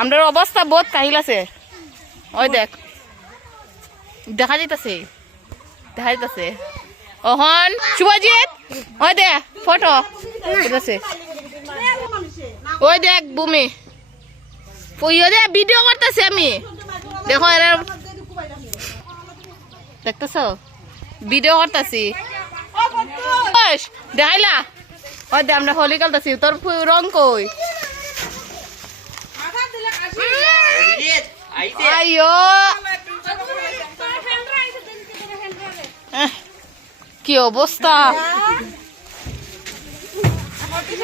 আমাদের অবস্থা বহুত কাহিল আছে। ওই দেখ। দেখা যাইতাছে। দেখা যাইতাছে। অহন, শুভজিৎ, ওই দেখ ফটো। আছে ওই দেখ, বুমি। ওই দে ভিডিও করতেছি আমি। দেখো, এরা দেখতেছ? ভিডিও করতেছি। দেখাইলা? ওই দে, আমরা হোলি খেলতেছি। তোর রং কই? আইও কি অবস্থা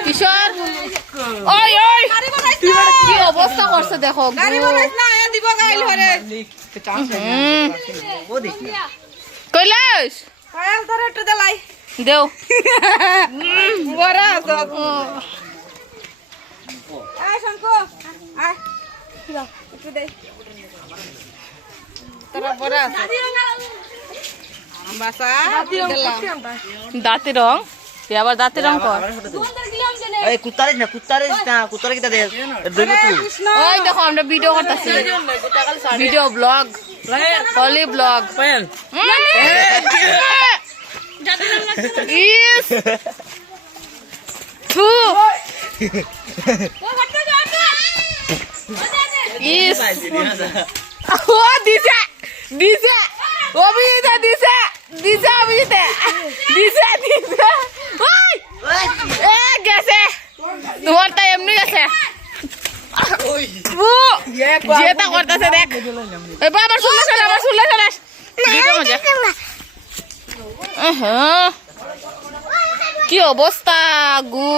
কিশোর ওই ওই কি অবস্থা করছে দেখো। কৈলাস দেও দাঁতে রং আবার দাঁতে রং কর। এই কুত্তারিস না কুত্তারিস না কুত্তারে কিতা দে দইব তুই। ওই দেখো আমরা ভিডিও করতেছি। ভিডিও ব্লগ হলি ব্লগ ইস! থু! ইস ও দিছে দিছে অভিজিতে দিছে দিছে অভিজিতে দিছে দিছে ওই এ গেছে। তোমারটা এমনি গেছে। ও যেটা করতেছে দেখ। এবার আবার শুনলে চলে আবার শুনলে চলে। ভিডিও মজা। কি অবস্থা গু?